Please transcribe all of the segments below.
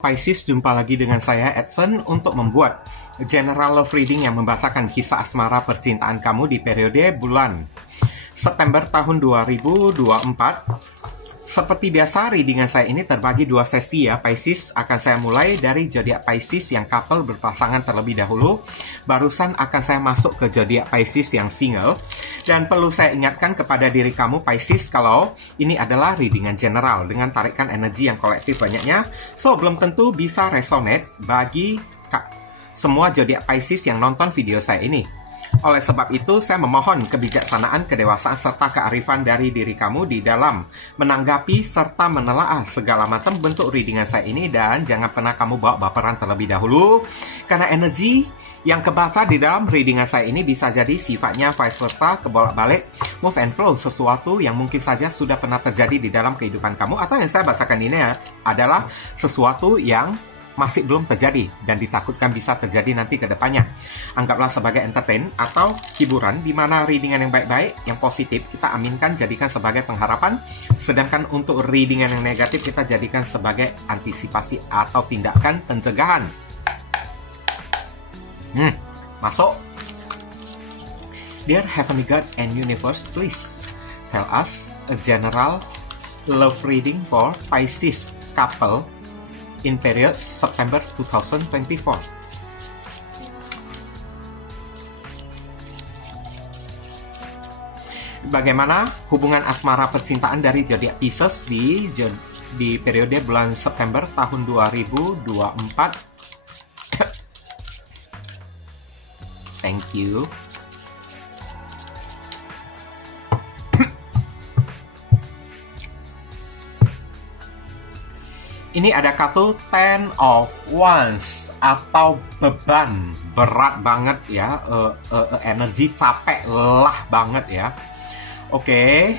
Pisces, jumpa lagi dengan saya Edson untuk membuat general love reading yang membahasakan kisah asmara percintaan kamu di periode bulan September tahun 2024. Seperti biasa, readingan saya ini terbagi dua sesi ya Pisces. Akan saya mulai dari zodiak Pisces yang couple berpasangan terlebih dahulu. Barusan akan saya masuk ke zodiak Pisces yang single. Dan perlu saya ingatkan kepada diri kamu Pisces kalau ini adalah readingan general dengan tarikan energi yang kolektif banyaknya. So, belum tentu bisa resonate bagi semua zodiak Pisces yang nonton video saya ini. Oleh sebab itu, saya memohon kebijaksanaan, kedewasaan, serta kearifan dari diri kamu di dalam menanggapi serta menelaah segala macam bentuk readingan saya ini. Dan jangan pernah kamu bawa baperan terlebih dahulu, karena energi yang kebaca di dalam readingan saya ini bisa jadi sifatnya vice versa, kebolak-balik, move and flow, sesuatu yang mungkin saja sudah pernah terjadi di dalam kehidupan kamu, atau yang saya bacakan ini adalah sesuatu yang masih belum terjadi dan ditakutkan bisa terjadi nanti ke depannya. Anggaplah sebagai entertain atau hiburan, di mana readingan yang baik-baik, yang positif, kita aminkan, jadikan sebagai pengharapan. Sedangkan untuk readingan yang negatif, kita jadikan sebagai antisipasi atau tindakan pencegahan. Masuk. Dear Heavenly God and Universe, please tell us a general love reading for Pisces couple in period September 2024. Bagaimana hubungan asmara percintaan dari zodiak Pisces di periode bulan September tahun 2024? Thank you. Ini ada kartu Ten of Wands atau beban, berat banget ya, energi capek, lelah banget ya. Oke,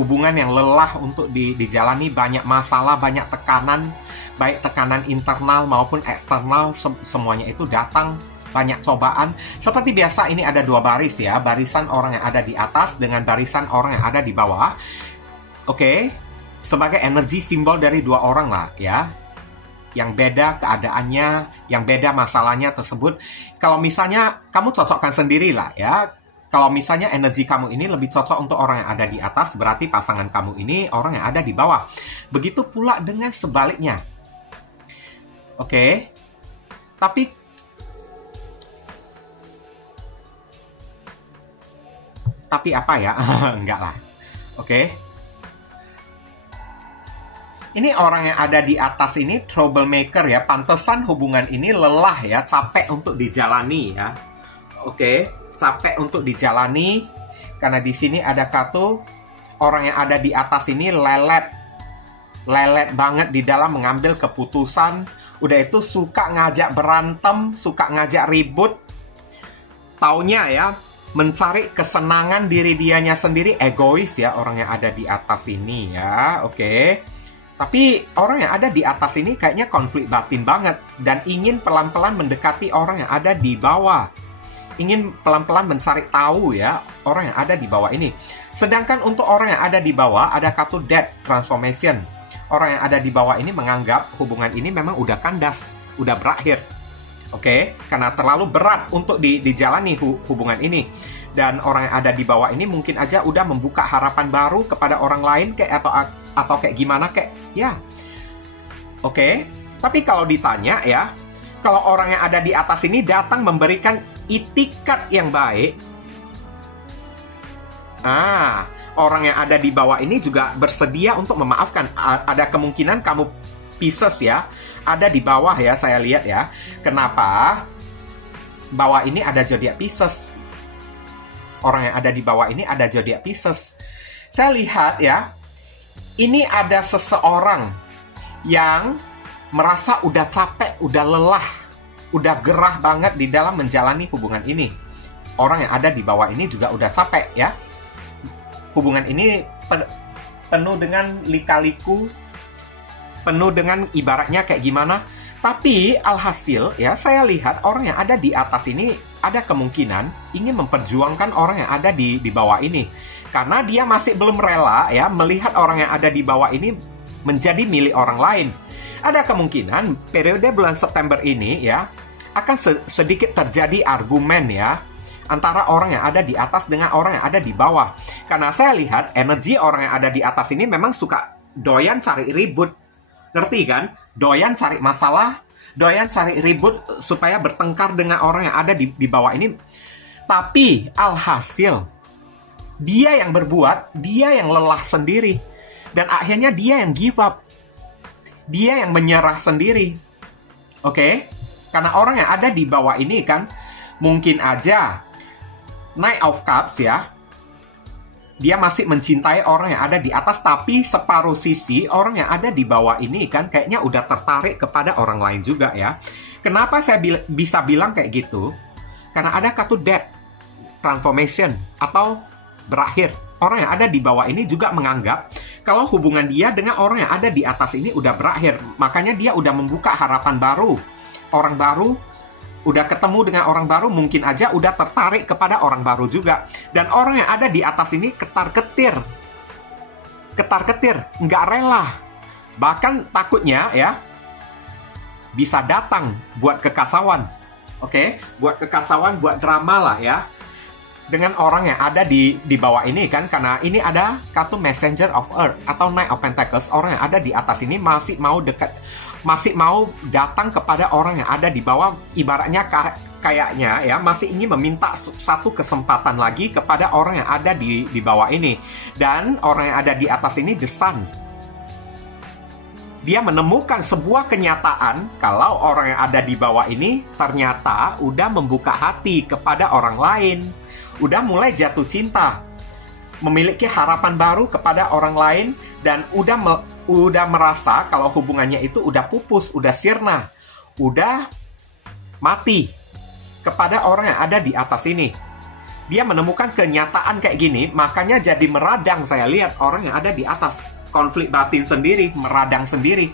hubungan yang lelah untuk dijalani, banyak masalah, banyak tekanan, baik tekanan internal maupun eksternal, semuanya itu datang, banyak cobaan. Seperti biasa ini ada dua baris ya, barisan orang yang ada di atas dengan barisan orang yang ada di bawah. Oke. Sebagai energi simbol dari dua orang lah ya, yang beda keadaannya, yang beda masalahnya tersebut. Kalau misalnya kamu cocokkan sendiri lah ya, kalau misalnya energi kamu ini lebih cocok untuk orang yang ada di atas, berarti pasangan kamu ini orang yang ada di bawah. Begitu pula dengan sebaliknya. Oke. Tapi apa ya? Enggak lah. Oke. Ini orang yang ada di atas ini troublemaker ya, pantesan hubungan ini lelah ya, capek untuk dijalani ya. Oke, capek untuk dijalani karena di sini ada kartu orang yang ada di atas ini lelet banget di dalam mengambil keputusan. Udah itu suka ngajak berantem, suka ngajak ribut. Taunya ya, mencari kesenangan diri dianya sendiri, egois ya orang yang ada di atas ini ya. Oke. Tapi orang yang ada di atas ini kayaknya konflik batin banget dan ingin pelan-pelan mendekati orang yang ada di bawah. Ingin pelan-pelan mencari tahu ya orang yang ada di bawah ini. Sedangkan untuk orang yang ada di bawah ada kartu Death Transformation. Orang yang ada di bawah ini menganggap hubungan ini memang udah kandas, udah berakhir. Oke, karena terlalu berat untuk dijalani hubungan ini. Dan orang yang ada di bawah ini mungkin aja udah membuka harapan baru kepada orang lain kayak atau kayak gimana kayak ya. Oke. Tapi kalau ditanya ya, kalau orang yang ada di atas ini datang memberikan itikat yang baik, orang yang ada di bawah ini juga bersedia untuk memaafkan. Ada kemungkinan kamu Pisces ya, ada di bawah ya, saya lihat ya. Kenapa? Bawah ini ada zodiak Pisces. Orang yang ada di bawah ini ada zodiak Pisces. Saya lihat ya, ini ada seseorang yang merasa udah capek, udah lelah, udah gerah banget di dalam menjalani hubungan ini. Orang yang ada di bawah ini juga udah capek ya. Hubungan ini penuh dengan lika-liku, penuh dengan ibaratnya kayak gimana. Tapi alhasil ya, saya lihat orang yang ada di atas ini ada kemungkinan ingin memperjuangkan orang yang ada di bawah ini. Karena dia masih belum rela ya melihat orang yang ada di bawah ini menjadi milik orang lain. Ada kemungkinan periode bulan September ini ya akan sedikit terjadi argumen ya antara orang yang ada di atas dengan orang yang ada di bawah. Karena saya lihat energi orang yang ada di atas ini memang suka doyan cari ribut. Ngerti kan? Doyan cari masalah, doyan cari ribut supaya bertengkar dengan orang yang ada di bawah ini. Tapi alhasil dia yang berbuat, dia yang lelah sendiri. Dan akhirnya dia yang give up. Dia yang menyerah sendiri. Oke? Karena orang yang ada di bawah ini kan mungkin aja Knight of Cups ya, dia masih mencintai orang yang ada di atas, tapi separuh sisi orang yang ada di bawah ini kan kayaknya udah tertarik kepada orang lain juga ya. Kenapa saya bisa bilang kayak gitu? Karena ada kartu death, transformation, atau berakhir. Orang yang ada di bawah ini juga menganggap kalau hubungan dia dengan orang yang ada di atas ini udah berakhir. Makanya dia udah membuka harapan baru. Orang baru, udah ketemu dengan orang baru, mungkin aja udah tertarik kepada orang baru juga. Dan orang yang ada di atas ini ketar-ketir. Ketar-ketir, nggak rela. Bahkan takutnya ya, bisa datang buat kekacauan. Oke? Buat kekacauan, buat drama lah ya. Dengan orang yang ada di bawah ini kan, karena ini ada kartu Messenger of Earth atau Knight of Pentacles. Orang yang ada di atas ini masih mau dekat, masih mau datang kepada orang yang ada di bawah. Ibaratnya kayaknya ya masih ingin meminta satu kesempatan lagi kepada orang yang ada di bawah ini. Dan orang yang ada di atas ini The Sun. Dia menemukan sebuah kenyataan kalau orang yang ada di bawah ini ternyata udah membuka hati kepada orang lain. Udah mulai jatuh cinta, memiliki harapan baru kepada orang lain, dan udah merasa kalau hubungannya itu udah pupus, udah sirna, udah mati kepada orang yang ada di atas ini. Dia menemukan kenyataan kayak gini, makanya jadi meradang. Saya lihat orang yang ada di atas, konflik batin sendiri, meradang sendiri.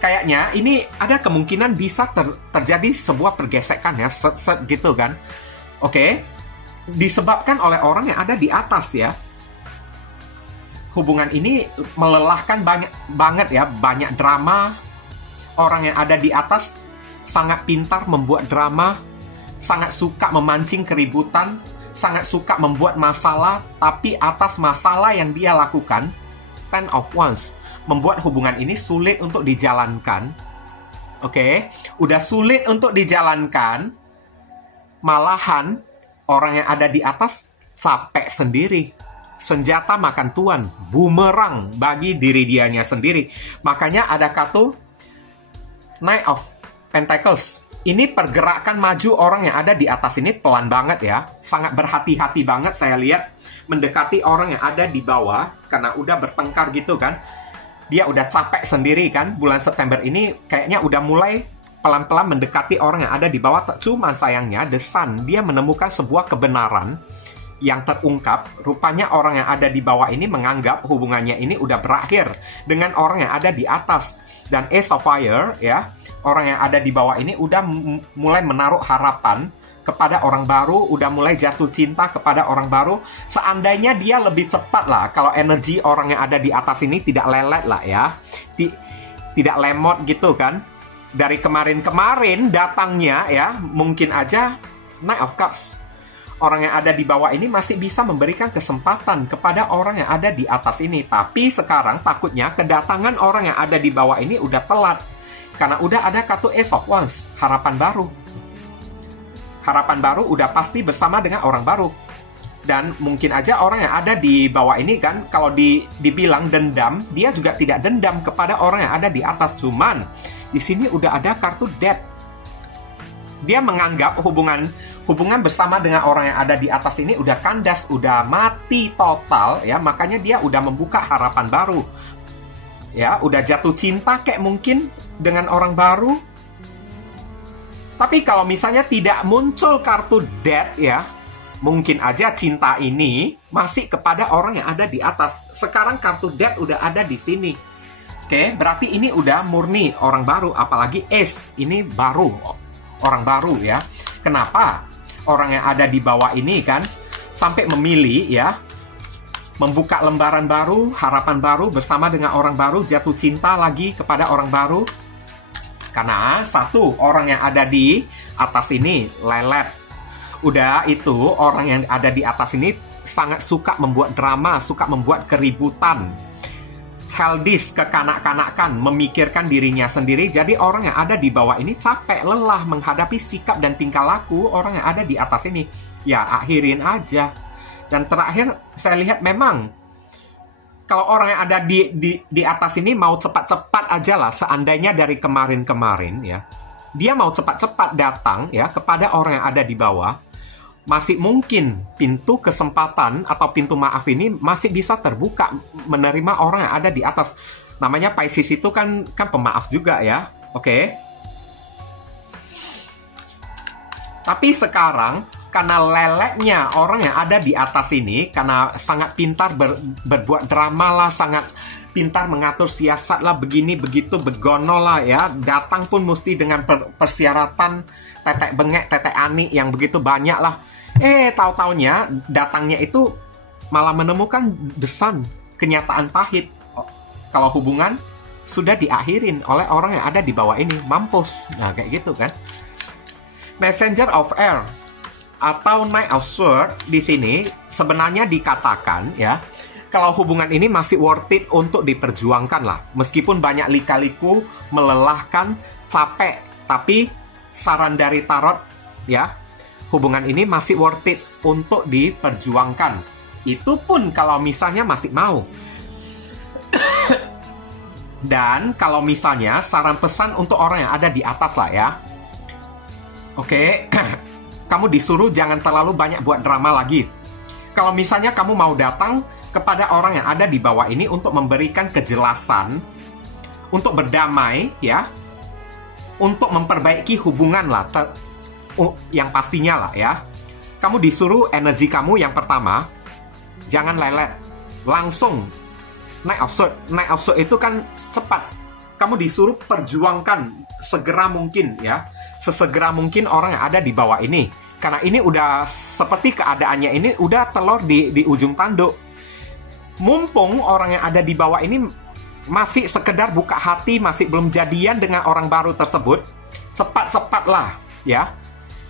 Kayaknya ini ada kemungkinan bisa terjadi sebuah pergesekan ya, set gitu kan. Oke. Disebabkan oleh orang yang ada di atas ya. Hubungan ini melelahkan banget ya, banyak drama. Orang yang ada di atas sangat pintar membuat drama, sangat suka memancing keributan, sangat suka membuat masalah, tapi atas masalah yang dia lakukan, Ten of Wands, membuat hubungan ini sulit untuk dijalankan. Oke, udah sulit untuk dijalankan, malahan orang yang ada di atas capek sendiri. Senjata makan tuan, bumerang bagi diri dianya sendiri. Makanya ada kartu Knight of Pentacles. Ini pergerakan maju orang yang ada di atas ini pelan banget ya. Sangat berhati-hati banget saya lihat. Mendekati orang yang ada di bawah. Karena udah bertengkar gitu kan. Dia udah capek sendiri kan. Bulan September ini kayaknya udah mulai pelan-pelan mendekati orang yang ada di bawah. Cuma sayangnya The Sun, dia menemukan sebuah kebenaran yang terungkap. Rupanya orang yang ada di bawah ini menganggap hubungannya ini udah berakhir dengan orang yang ada di atas. Dan Ace of Fire ya, orang yang ada di bawah ini udah mulai menaruh harapan kepada orang baru, udah mulai jatuh cinta kepada orang baru. Seandainya dia lebih cepat lah, kalau energi orang yang ada di atas ini tidak lelet lah ya, tidak lemot gitu kan. Dari kemarin-kemarin datangnya ya, mungkin aja Knight of Cups. Orang yang ada di bawah ini masih bisa memberikan kesempatan kepada orang yang ada di atas ini. Tapi sekarang takutnya kedatangan orang yang ada di bawah ini udah telat. Karena udah ada kartu Ace of Wands, harapan baru. Harapan baru udah pasti bersama dengan orang baru. Dan mungkin aja orang yang ada di bawah ini kan, kalau dibilang dendam, dia juga tidak dendam kepada orang yang ada di atas. Cuman di sini udah ada kartu Death. Dia menganggap hubungan bersama dengan orang yang ada di atas ini udah kandas, udah mati total ya. Makanya dia udah membuka harapan baru. Ya, udah jatuh cinta kayak mungkin dengan orang baru. Tapi kalau misalnya tidak muncul kartu Death ya, mungkin aja cinta ini masih kepada orang yang ada di atas. Sekarang kartu Death udah ada di sini. Oke, berarti ini udah murni orang baru. Apalagi Ace, ini baru, orang baru ya. Kenapa orang yang ada di bawah ini kan sampai memilih ya membuka lembaran baru, harapan baru, bersama dengan orang baru, jatuh cinta lagi kepada orang baru. Karena satu, orang yang ada di atas ini lelet. Udah itu, orang yang ada di atas ini sangat suka membuat drama, suka membuat keributan, childish, kekanak-kanakan, memikirkan dirinya sendiri. Jadi orang yang ada di bawah ini capek, lelah menghadapi sikap dan tingkah laku orang yang ada di atas ini. Ya, akhirin aja. Dan terakhir, saya lihat memang kalau orang yang ada di atas ini mau cepat-cepat aja lah, seandainya dari kemarin-kemarin ya, dia mau cepat-cepat datang ya kepada orang yang ada di bawah, masih mungkin pintu kesempatan atau pintu maaf ini masih bisa terbuka menerima orang yang ada di atas. Namanya Pisces itu kan pemaaf juga ya, oke? Tapi sekarang karena leleknya orang yang ada di atas ini, karena sangat pintar berbuat drama lah, sangat pintar mengatur siasat lah, begini begitu begono lah ya, datang pun mesti dengan persyaratan tetek bengek, tetek ani yang begitu banyak lah. Tahu-taunya datangnya itu malah menemukan the sun, kenyataan pahit. Kalau hubungan sudah diakhirin oleh orang yang ada di bawah ini, mampus. Nah, kayak gitu kan. Messenger of Air atau Knight of Swords di sini sebenarnya dikatakan ya, kalau hubungan ini masih worth it untuk diperjuangkan lah. Meskipun banyak lika-liku, melelahkan, capek, tapi saran dari tarot ya, hubungan ini masih worth it untuk diperjuangkan. Itu pun kalau misalnya masih mau. Dan kalau misalnya saran pesan untuk orang yang ada di atas lah ya. Oke, kamu disuruh jangan terlalu banyak buat drama lagi. Kalau misalnya kamu mau datang kepada orang yang ada di bawah ini untuk memberikan kejelasan, untuk berdamai ya, untuk memperbaiki hubungan lah, yang pastinya lah ya. Kamu disuruh energi kamu yang pertama, jangan lelet, langsung Knight of Swords. Knight of Swords itu kan cepat. Kamu disuruh perjuangkan segera mungkin ya, sesegera mungkin orang yang ada di bawah ini. Karena ini udah seperti keadaannya ini udah telur di ujung tanduk. Mumpung orang yang ada di bawah ini masih sekedar buka hati, masih belum jadian dengan orang baru tersebut, cepat-cepatlah ya.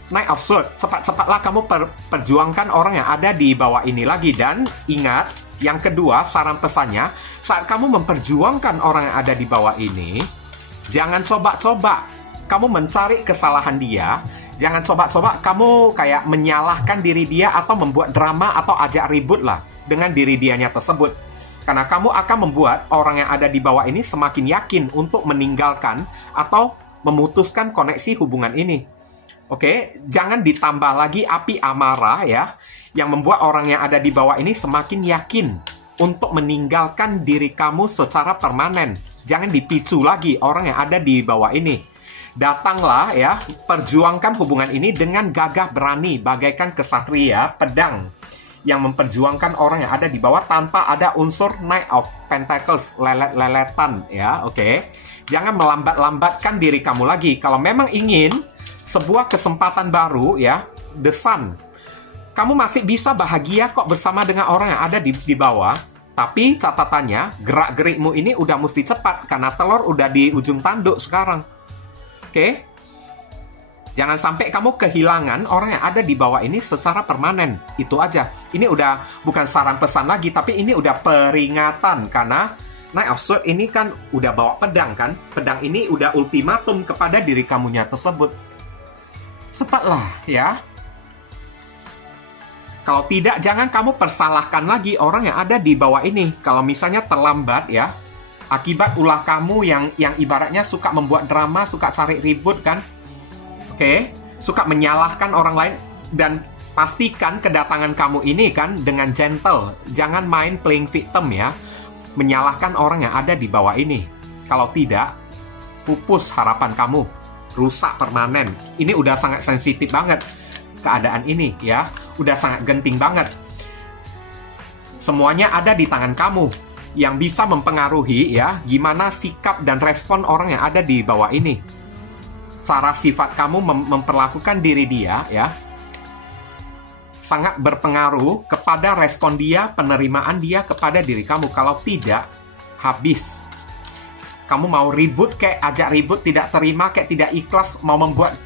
Knight of Swords, cepat-cepatlah kamu perjuangkan orang yang ada di bawah ini lagi. Dan ingat, yang kedua, saran pesannya, saat kamu memperjuangkan orang yang ada di bawah ini, jangan coba-coba kamu mencari kesalahan dia. Jangan coba-coba kamu kayak menyalahkan diri dia atau membuat drama atau ajak ribut lah dengan diri dianya tersebut. Karena kamu akan membuat orang yang ada di bawah ini semakin yakin untuk meninggalkan atau memutuskan koneksi hubungan ini. Oke, jangan ditambah lagi api amarah ya, yang membuat orang yang ada di bawah ini semakin yakin untuk meninggalkan diri kamu secara permanen. Jangan dipicu lagi orang yang ada di bawah ini. Datanglah ya, perjuangkan hubungan ini dengan gagah berani, bagaikan kesatria pedang yang memperjuangkan orang yang ada di bawah tanpa ada unsur Knight of Pentacles, lelet-leletan ya, oke. Jangan melambat-lambatkan diri kamu lagi. Kalau memang ingin sebuah kesempatan baru ya, the sun, kamu masih bisa bahagia kok bersama dengan orang yang ada di bawah. Tapi catatannya, gerak-gerikmu ini udah mesti cepat karena telur udah di ujung tanduk sekarang. Oke? Jangan sampai kamu kehilangan orang yang ada di bawah ini secara permanen. Itu aja. Ini udah bukan saran pesan lagi, tapi ini udah peringatan. Karena Knight of Swords ini kan udah bawa pedang kan. Pedang ini udah ultimatum kepada diri kamunya tersebut. Cepatlah ya. Kalau tidak, jangan kamu persalahkan lagi orang yang ada di bawah ini. Kalau misalnya terlambat ya, akibat ulah kamu yang ibaratnya suka membuat drama, suka cari ribut kan. Oke, suka menyalahkan orang lain. Dan pastikan kedatangan kamu ini kan dengan gentle. Jangan main playing victim ya, menyalahkan orang yang ada di bawah ini. Kalau tidak, pupus harapan kamu, rusak permanen. Ini udah sangat sensitif banget keadaan ini ya, udah sangat genting banget. Semuanya ada di tangan kamu yang bisa mempengaruhi ya gimana sikap dan respon orang yang ada di bawah ini. Cara sifat kamu memperlakukan diri dia ya, sangat berpengaruh kepada respon dia, penerimaan dia kepada diri kamu. Kalau tidak, habis. Kamu mau ribut kayak ajak ribut, tidak terima kayak tidak ikhlas, mau membuat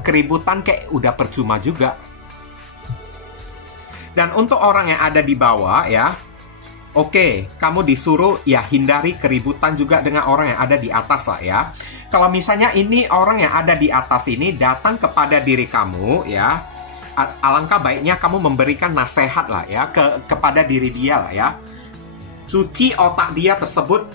keributan kayak udah percuma juga. Dan untuk orang yang ada di bawah ya, oke, kamu disuruh ya hindari keributan juga dengan orang yang ada di atas lah ya. Kalau misalnya ini orang yang ada di atas ini datang kepada diri kamu ya, alangkah baiknya kamu memberikan nasihat lah ya kepada diri dia lah ya. Cuci otak dia tersebut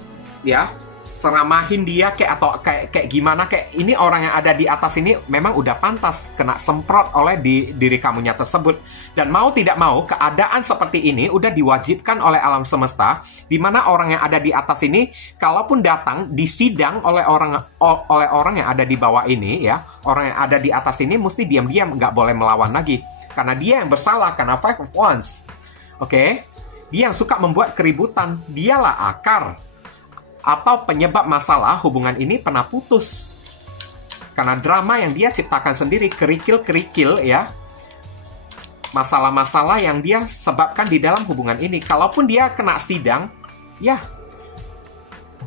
ya, seramahin dia kayak gimana, kayak ini orang yang ada di atas ini memang udah pantas kena semprot oleh diri kamunya tersebut. Dan mau tidak mau keadaan seperti ini udah diwajibkan oleh alam semesta, di mana orang yang ada di atas ini kalaupun datang disidang oleh orang yang ada di bawah ini ya, orang yang ada di atas ini mesti diam-diam, nggak boleh melawan lagi karena dia yang bersalah, karena Five of Wands. Oke? Dia yang suka membuat keributan, dialah akar atau penyebab masalah hubungan ini pernah putus. Karena drama yang dia ciptakan sendiri, kerikil-kerikil ya, masalah-masalah yang dia sebabkan di dalam hubungan ini. Kalaupun dia kena sidang, ya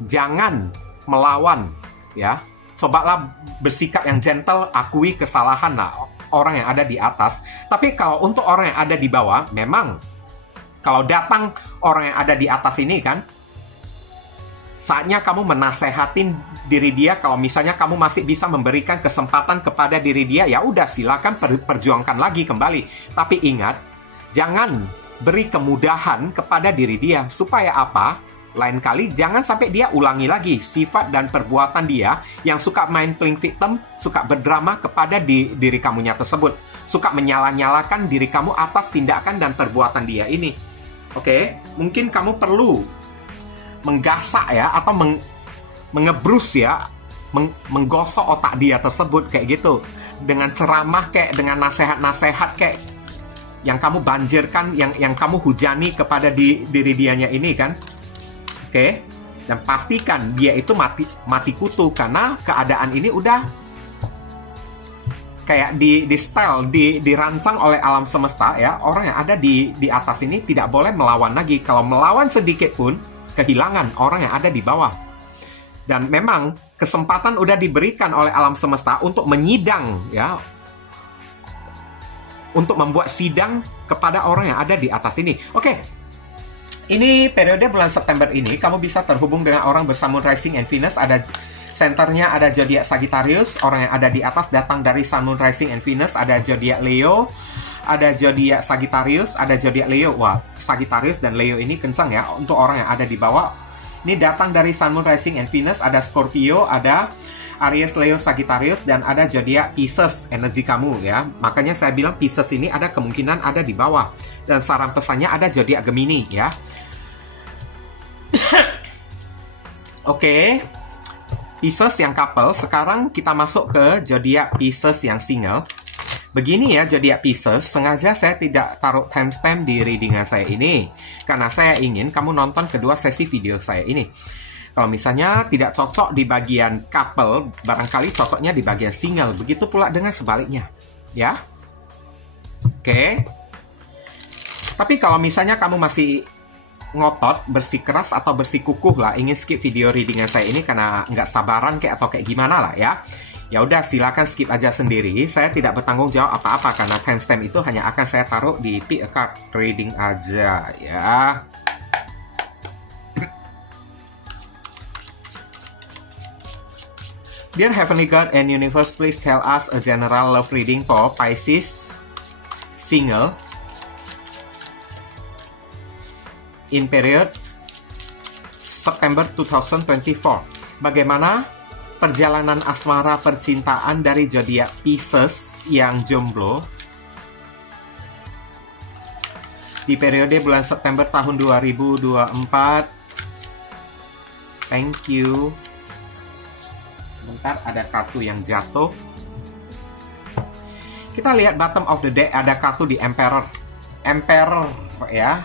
jangan melawan ya. Cobalah bersikap yang gentle, akui kesalahan lah orang yang ada di atas. Tapi kalau untuk orang yang ada di bawah, memang kalau datang orang yang ada di atas ini kan, saatnya kamu menasehatin diri dia. Kalau misalnya kamu masih bisa memberikan kesempatan kepada diri dia, ya udah silakan perjuangkan lagi kembali. Tapi ingat, jangan beri kemudahan kepada diri dia. Supaya apa? Lain kali jangan sampai dia ulangi lagi sifat dan perbuatan dia yang suka main playing victim, suka berdrama kepada diri kamunya tersebut. Suka menyalah-nyalakan diri kamu atas tindakan dan perbuatan dia ini. Oke? Mungkin kamu perlu menggasak ya, atau mengebrus ya, menggosok otak dia tersebut kayak gitu, dengan ceramah kayak, dengan nasihat-nasihat kayak yang kamu banjirkan, yang kamu hujani kepada diri dianya ini kan. Oke? Dan pastikan dia itu mati kutu, karena keadaan ini udah kayak di style, dirancang oleh alam semesta ya. Orang yang ada di atas ini tidak boleh melawan lagi. Kalau melawan sedikit pun kehilangan orang yang ada di bawah. Dan memang kesempatan udah diberikan oleh alam semesta untuk menyidang ya, untuk membuat sidang kepada orang yang ada di atas ini. Oke, ini periode bulan September ini kamu bisa terhubung dengan orang bersun, moon, rising, and Venus. Ada senternya, ada zodiak Sagittarius. Orang yang ada di atas datang dari sun, moon, rising, and Venus. Ada zodiak Leo, ada zodiak Sagittarius, ada zodiak Leo. Wah, Sagittarius dan Leo ini kencang ya. Untuk orang yang ada di bawah, ini datang dari sun, moon, rising, and Venus. Ada Scorpio, ada Aries, Leo, Sagittarius, dan ada zodiak Pisces, energi kamu ya. Makanya saya bilang Pisces ini ada kemungkinan ada di bawah. Dan saran pesannya ada zodiak Gemini ya. Oke. Pisces yang couple. Sekarang kita masuk ke zodiak Pisces yang single. Begini ya zodiak Pisces, sengaja saya tidak taruh timestamp di readingan saya ini karena saya ingin kamu nonton kedua sesi video saya ini. Kalau misalnya tidak cocok di bagian couple, barangkali cocoknya di bagian single. Begitu pula dengan sebaliknya, ya. Oke. Tapi kalau misalnya kamu masih ngotot, bersikeras atau bersikukuh lah, ingin skip video readingan saya ini karena nggak sabaran kayak atau kayak gimana lah ya. Ya udah silakan skip aja sendiri. Saya tidak bertanggung jawab apa-apa karena timestamp itu hanya akan saya taruh di pick a card reading aja ya. Dear Heavenly God and Universe, please tell us a general love reading for Pisces single in period September 2024. Bagaimana perjalanan asmara percintaan dari zodiak Pisces yang jomblo di periode bulan September tahun 2024. Thank you. Sebentar, ada kartu yang jatuh. Kita lihat bottom of the deck, ada kartu di Emperor. Emperor ya.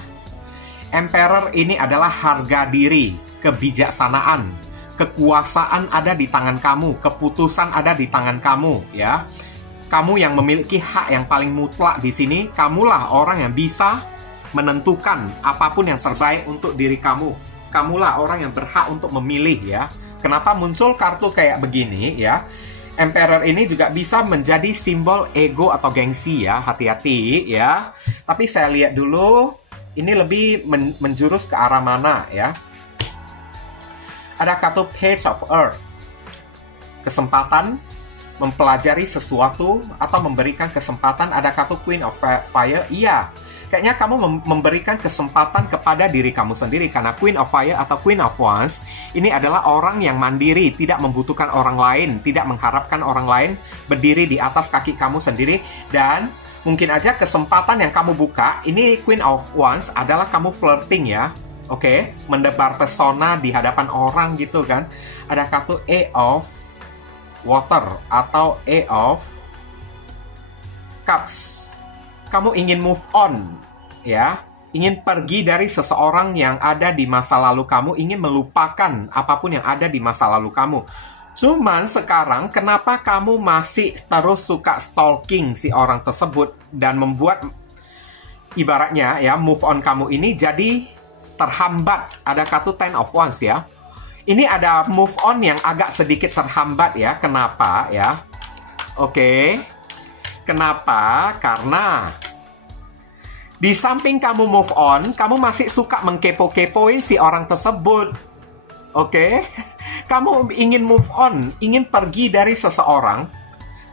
Emperor ini adalah harga diri, kebijaksanaan, kekuasaan ada di tangan kamu, keputusan ada di tangan kamu ya. Kamu yang memiliki hak yang paling mutlak di sini. Kamulah orang yang bisa menentukan apapun yang terbaik untuk diri kamu. Kamulah orang yang berhak untuk memilih ya. Kenapa muncul kartu kayak begini ya? Emperor ini juga bisa menjadi simbol ego atau gengsi ya. Hati-hati ya. Tapi saya lihat dulu, ini lebih menjurus ke arah mana ya? Ada kartu Page of Earth. Kesempatan mempelajari sesuatu atau memberikan kesempatan. Ada kartu Queen of Fire. Iya, kayaknya kamu memberikan kesempatan kepada diri kamu sendiri. Karena Queen of Fire atau Queen of Wands ini adalah orang yang mandiri, tidak membutuhkan orang lain, tidak mengharapkan orang lain, berdiri di atas kaki kamu sendiri. Dan mungkin aja kesempatan yang kamu buka, ini Queen of Wands adalah kamu flirting ya. Oke, mendebar pesona di hadapan orang gitu kan. Ada kartu A of Water atau A of Cups. Kamu ingin move on ya, ingin pergi dari seseorang yang ada di masa lalu kamu, ingin melupakan apapun yang ada di masa lalu kamu. Cuman sekarang kenapa kamu masih terus suka stalking si orang tersebut dan membuat ibaratnya ya move on kamu ini jadi terhambat. Ada kartu Ten of Wands ya. Ini ada move on yang agak sedikit terhambat ya. Kenapa ya? Oke. Kenapa? Karena di samping kamu move on, kamu masih suka mengkepo-kepoin si orang tersebut. Oke? Kamu ingin move on, ingin pergi dari seseorang,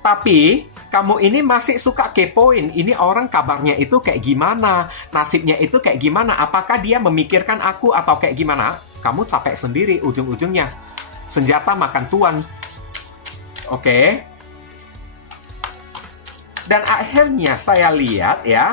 tapi kamu ini masih suka kepoin. Ini orang kabarnya itu kayak gimana? Nasibnya itu kayak gimana? Apakah dia memikirkan aku atau kayak gimana? Kamu capek sendiri ujung-ujungnya. Senjata makan tuan. Oke. Dan akhirnya saya lihat ya,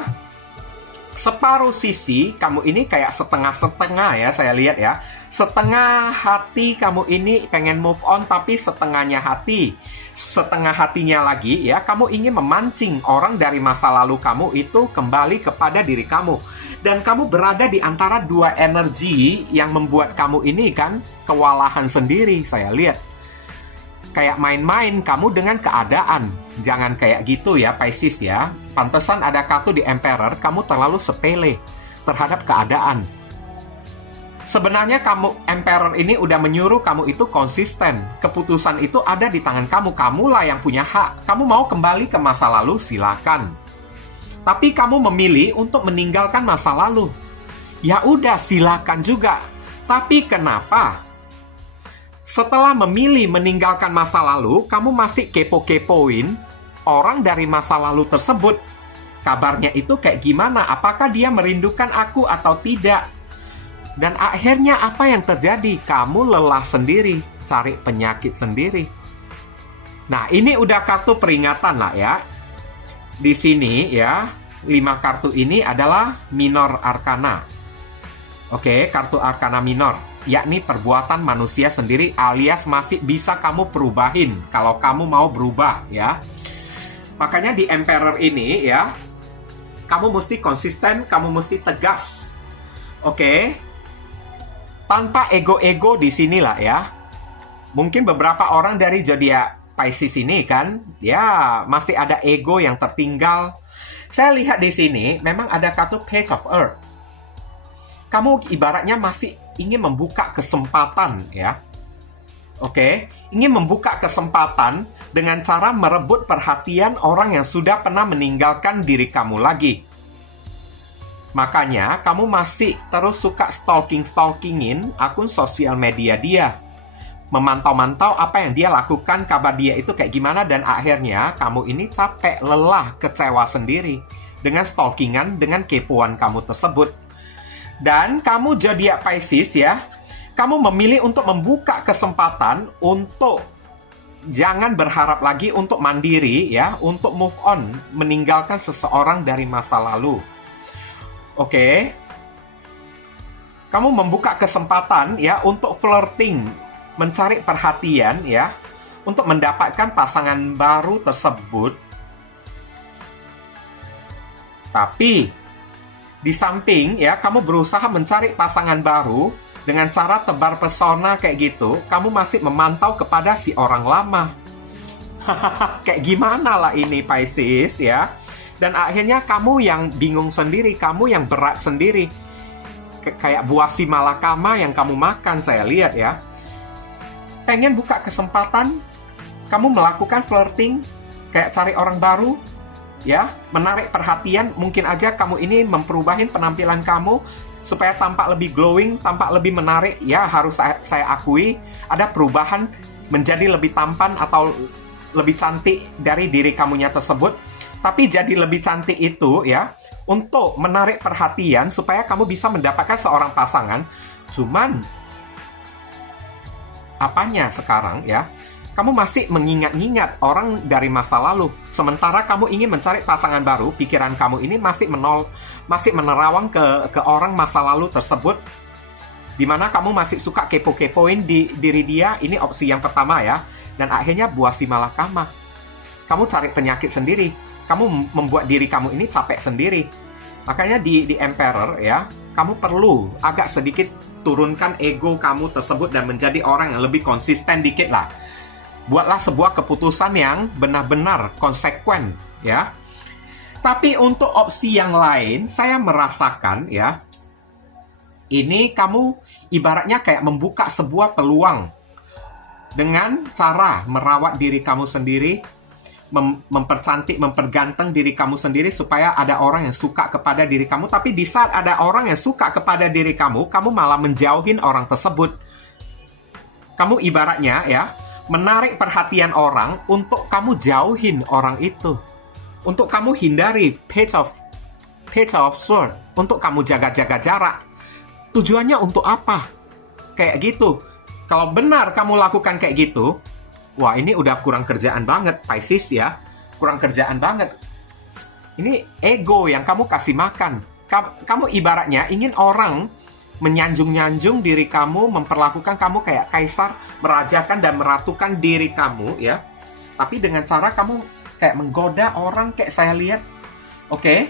separuh sisi kamu ini kayak setengah-setengah ya, saya lihat ya. Setengah hati kamu ini pengen move on, tapi setengahnya hati. Setengah hatinya lagi ya, kamu ingin memancing orang dari masa lalu kamu itu kembali kepada diri kamu. Dan kamu berada di antara dua energi yang membuat kamu ini kan kewalahan sendiri, saya lihat. Kayak main-main kamu dengan keadaan. Jangan kayak gitu ya, Pisces ya. Pantesan ada kartu di Emperor, kamu terlalu sepele terhadap keadaan. Sebenarnya kamu, Emperor ini udah menyuruh kamu itu konsisten. Keputusan itu ada di tangan kamu. Kamulah yang punya hak. Kamu mau kembali ke masa lalu, silakan. Tapi kamu memilih untuk meninggalkan masa lalu. Ya udah, silakan juga. Tapi kenapa? Setelah memilih meninggalkan masa lalu, kamu masih kepo-kepoin orang dari masa lalu tersebut. Kabarnya itu kayak gimana? Apakah dia merindukan aku atau tidak? Dan akhirnya apa yang terjadi? Kamu lelah sendiri, cari penyakit sendiri. Nah, ini udah kartu peringatan lah ya. Di sini ya, 5 kartu ini adalah minor arkana. Oke, kartu arkana minor, yakni perbuatan manusia sendiri alias masih bisa kamu perubahin kalau kamu mau berubah ya. Makanya di Emperor ini ya, kamu mesti konsisten, kamu mesti tegas. Oke. Tanpa ego-ego di sinilah ya. Mungkin beberapa orang dari zodiak Pisces ini kan, ya masih ada ego yang tertinggal. Saya lihat di sini memang ada kartu Page of Earth. Kamu ibaratnya masih ingin membuka kesempatan ya. Oke, ingin membuka kesempatan dengan cara merebut perhatian orang yang sudah pernah meninggalkan diri kamu lagi. Makanya kamu masih terus suka stalkingin akun sosial media dia. Memantau-mantau apa yang dia lakukan, kabar dia itu kayak gimana, dan akhirnya kamu ini capek, lelah, kecewa sendiri dengan stalkingan, dengan kepoan kamu tersebut. Dan kamu zodiak Pisces ya, kamu memilih untuk membuka kesempatan untuk jangan berharap lagi untuk mandiri ya, untuk move on, meninggalkan seseorang dari masa lalu. Oke. Kamu membuka kesempatan ya untuk flirting, mencari perhatian ya, untuk mendapatkan pasangan baru tersebut. Tapi di samping ya, kamu berusaha mencari pasangan baru dengan cara tebar pesona kayak gitu, kamu masih memantau kepada si orang lama. Kayak gimana lah ini Pisces ya. Dan akhirnya kamu yang bingung sendiri, kamu yang berat sendiri. Kayak buah si malakama yang kamu makan, saya lihat ya. Pengen buka kesempatan, kamu melakukan flirting, kayak cari orang baru, ya, menarik perhatian. Mungkin aja kamu ini memperubahin penampilan kamu supaya tampak lebih glowing, tampak lebih menarik. Ya, harus saya akui, ada perubahan menjadi lebih tampan atau lebih cantik dari diri kamunya tersebut. Tapi jadi lebih cantik itu ya, untuk menarik perhatian supaya kamu bisa mendapatkan seorang pasangan. Cuman apanya sekarang ya, kamu masih mengingat-ingat orang dari masa lalu. Sementara kamu ingin mencari pasangan baru, pikiran kamu ini masih menerawang ke orang masa lalu tersebut, dimana kamu masih suka kepo-kepoin di diri dia. Ini opsi yang pertama ya. Dan akhirnya buah si malakama, kamu cari penyakit sendiri, kamu membuat diri kamu ini capek sendiri. Makanya di Emperor ya, kamu perlu agak sedikit turunkan ego kamu tersebut dan menjadi orang yang lebih konsisten dikit lah. Buatlah sebuah keputusan yang benar-benar konsekuen ya. Tapi untuk opsi yang lain, saya merasakan ya, ini kamu ibaratnya kayak membuka sebuah peluang dengan cara merawat diri kamu sendiri, mempercantik, memperganteng diri kamu sendiri supaya ada orang yang suka kepada diri kamu. Tapi di saat ada orang yang suka kepada diri kamu, kamu malah menjauhin orang tersebut. Kamu ibaratnya ya, menarik perhatian orang untuk kamu jauhin orang itu. Untuk kamu hindari page of sword, untuk kamu jaga-jaga jarak. Tujuannya untuk apa? Kayak gitu. Kalau benar kamu lakukan kayak gitu, wah ini udah kurang kerjaan banget, Pisces ya. Kurang kerjaan banget. Ini ego yang kamu kasih makan. Kamu ibaratnya ingin orang menyanjung-nyanjung diri kamu, memperlakukan kamu kayak kaisar, merajakan dan meratukan diri kamu ya. Tapi dengan cara kamu kayak menggoda orang, kayak saya lihat. Oke?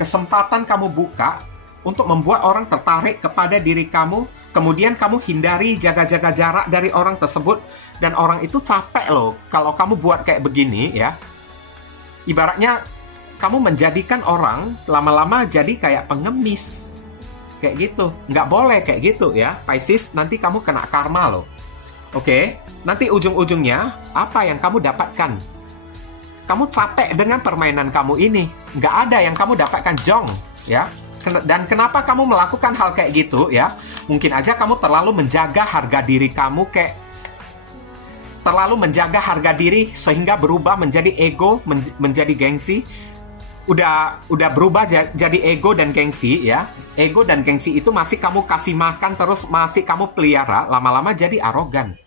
Kesempatan kamu buka untuk membuat orang tertarik kepada diri kamu. Kemudian kamu hindari, jaga-jaga jarak dari orang tersebut. Dan orang itu capek loh kalau kamu buat kayak begini ya. Ibaratnya kamu menjadikan orang lama-lama jadi kayak pengemis. Kayak gitu. Nggak boleh kayak gitu ya, Pisces. Nanti kamu kena karma loh. Oke? Nanti ujung-ujungnya apa yang kamu dapatkan? Kamu capek dengan permainan kamu ini. Nggak ada yang kamu dapatkan, Jong. Ya. Dan kenapa kamu melakukan hal kayak gitu ya? Mungkin aja kamu terlalu menjaga harga diri kamu, kayak terlalu menjaga harga diri sehingga berubah menjadi ego, menjadi gengsi. Udah berubah jadi ego dan gengsi ya. Ego dan gengsi itu masih kamu kasih makan terus, masih kamu pelihara, lama-lama jadi arogan.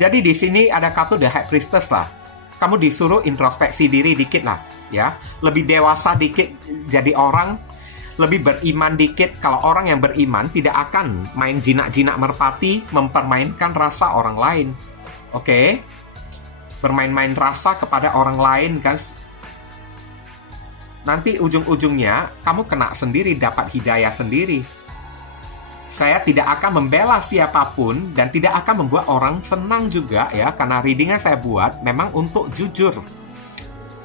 Jadi di sini ada kartu The High Priestess lah. Kamu disuruh introspeksi diri dikit lah ya. Lebih dewasa dikit jadi orang. Lebih beriman dikit. Kalau orang yang beriman tidak akan main jinak-jinak merpati, mempermainkan rasa orang lain. Oke? Bermain-main rasa kepada orang lain kan. Nanti ujung-ujungnya kamu kena sendiri, dapat hidayah sendiri. Saya tidak akan membela siapapun dan tidak akan membuat orang senang juga ya, karena reading yang saya buat memang untuk jujur.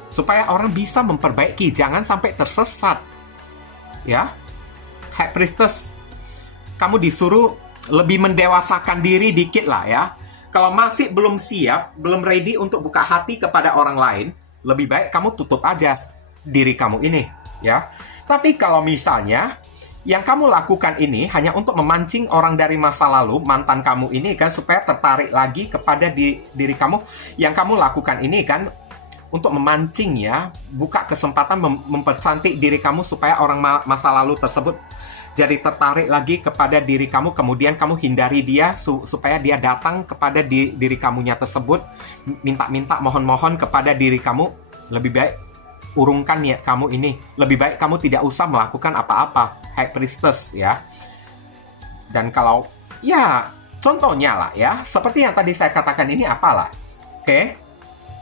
Supaya orang bisa memperbaiki, jangan sampai tersesat. Ya, High Priestess, kamu disuruh lebih mendewasakan diri dikit lah ya. Kalau masih belum siap, belum ready untuk buka hati kepada orang lain, lebih baik kamu tutup aja diri kamu ini ya. Tapi kalau misalnya yang kamu lakukan ini hanya untuk memancing orang dari masa lalu, mantan kamu ini kan, supaya tertarik lagi kepada diri kamu, yang kamu lakukan ini kan untuk memancing ya, buka kesempatan mempercantik diri kamu supaya orang masa lalu tersebut jadi tertarik lagi kepada diri kamu. Kemudian kamu hindari dia supaya dia datang kepada diri kamunya tersebut, minta-minta, mohon-mohon kepada diri kamu. Lebih baik urungkan niat kamu ini. Lebih baik kamu tidak usah melakukan apa-apa, High Priestess ya. Dan kalau ya contohnya lah ya, seperti yang tadi saya katakan ini apalah. Oke?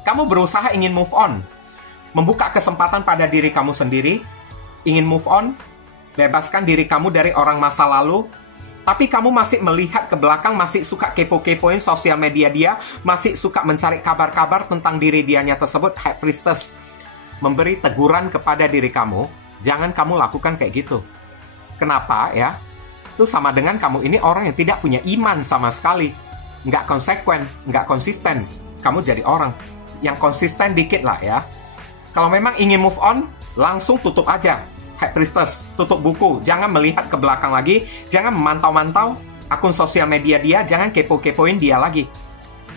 Kamu berusaha ingin move on, membuka kesempatan pada diri kamu sendiri, ingin move on, bebaskan diri kamu dari orang masa lalu, Tapi kamu masih melihat ke belakang, masih suka kepo-kepoin sosial media dia, masih suka mencari kabar-kabar tentang diri dianya tersebut. High Priestess memberi teguran kepada diri kamu, jangan kamu lakukan kayak gitu. Kenapa ya? Itu sama dengan kamu ini orang yang tidak punya iman sama sekali. Nggak konsekuen, nggak konsisten. Kamu jadi orang yang konsisten dikit lah ya. Kalau memang ingin move on, langsung tutup aja. High Priestess, tutup buku. Jangan melihat ke belakang lagi. Jangan memantau-mantau akun sosial media dia. Jangan kepo-kepoin dia lagi.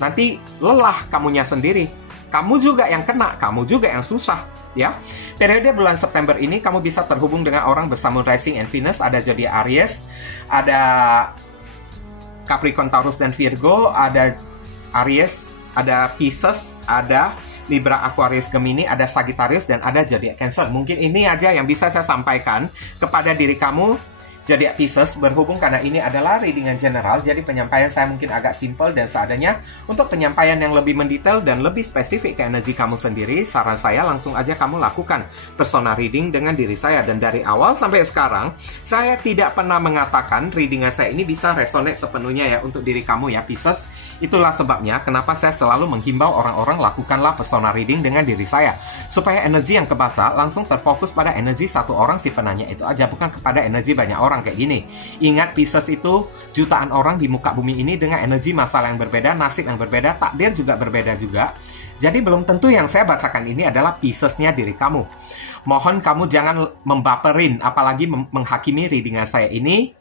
Nanti lelah kamunya sendiri. Kamu juga yang kena. Kamu juga yang susah. Ya, periode bulan September ini kamu bisa terhubung dengan orang bersama Rising and Venus. Ada zodiak Aries. Ada Capricorn, Taurus, dan Virgo. Ada Aries. Ada Pisces. Ada Libra, Aquarius, Gemini, ada Sagittarius, dan ada zodiak Cancer. Mungkin ini aja yang bisa saya sampaikan kepada diri kamu, zodiak Pisces, berhubung karena ini adalah readingan general, jadi penyampaian saya mungkin agak simple dan seadanya. Untuk penyampaian yang lebih mendetail dan lebih spesifik ke energi kamu sendiri, saran saya langsung aja kamu lakukan personal reading dengan diri saya. Dan dari awal sampai sekarang, saya tidak pernah mengatakan readingan saya ini bisa resonate sepenuhnya ya untuk diri kamu ya Pisces. Itulah sebabnya kenapa saya selalu menghimbau orang-orang lakukanlah personal reading dengan diri saya. Supaya energi yang kebaca langsung terfokus pada energi satu orang si penanya itu aja, bukan kepada energi banyak orang kayak gini. Ingat, Pisces itu jutaan orang di muka bumi ini dengan energi masalah yang berbeda, nasib yang berbeda, takdir juga berbeda juga. Jadi belum tentu yang saya bacakan ini adalah Pisces-nya diri kamu. Mohon kamu jangan membaperin, apalagi menghakimi readingan saya ini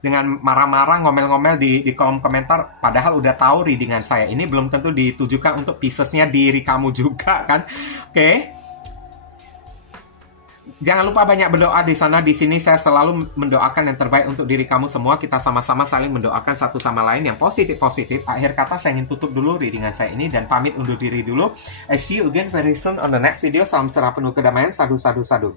dengan marah-marah, ngomel-ngomel di kolom komentar, padahal udah tahu readingan saya ini belum tentu ditujukan untuk Pisces-nya diri kamu juga kan. Oke. Jangan lupa banyak berdoa di sana. Di sini saya selalu mendoakan yang terbaik untuk diri kamu semua. Kita sama-sama saling mendoakan satu sama lain yang positif-positif. Akhir kata saya ingin tutup dulu readingan saya ini dan pamit undur diri dulu. I see you again very soon on the next video. Salam cerah penuh kedamaian. Sadu, sadu, sadu.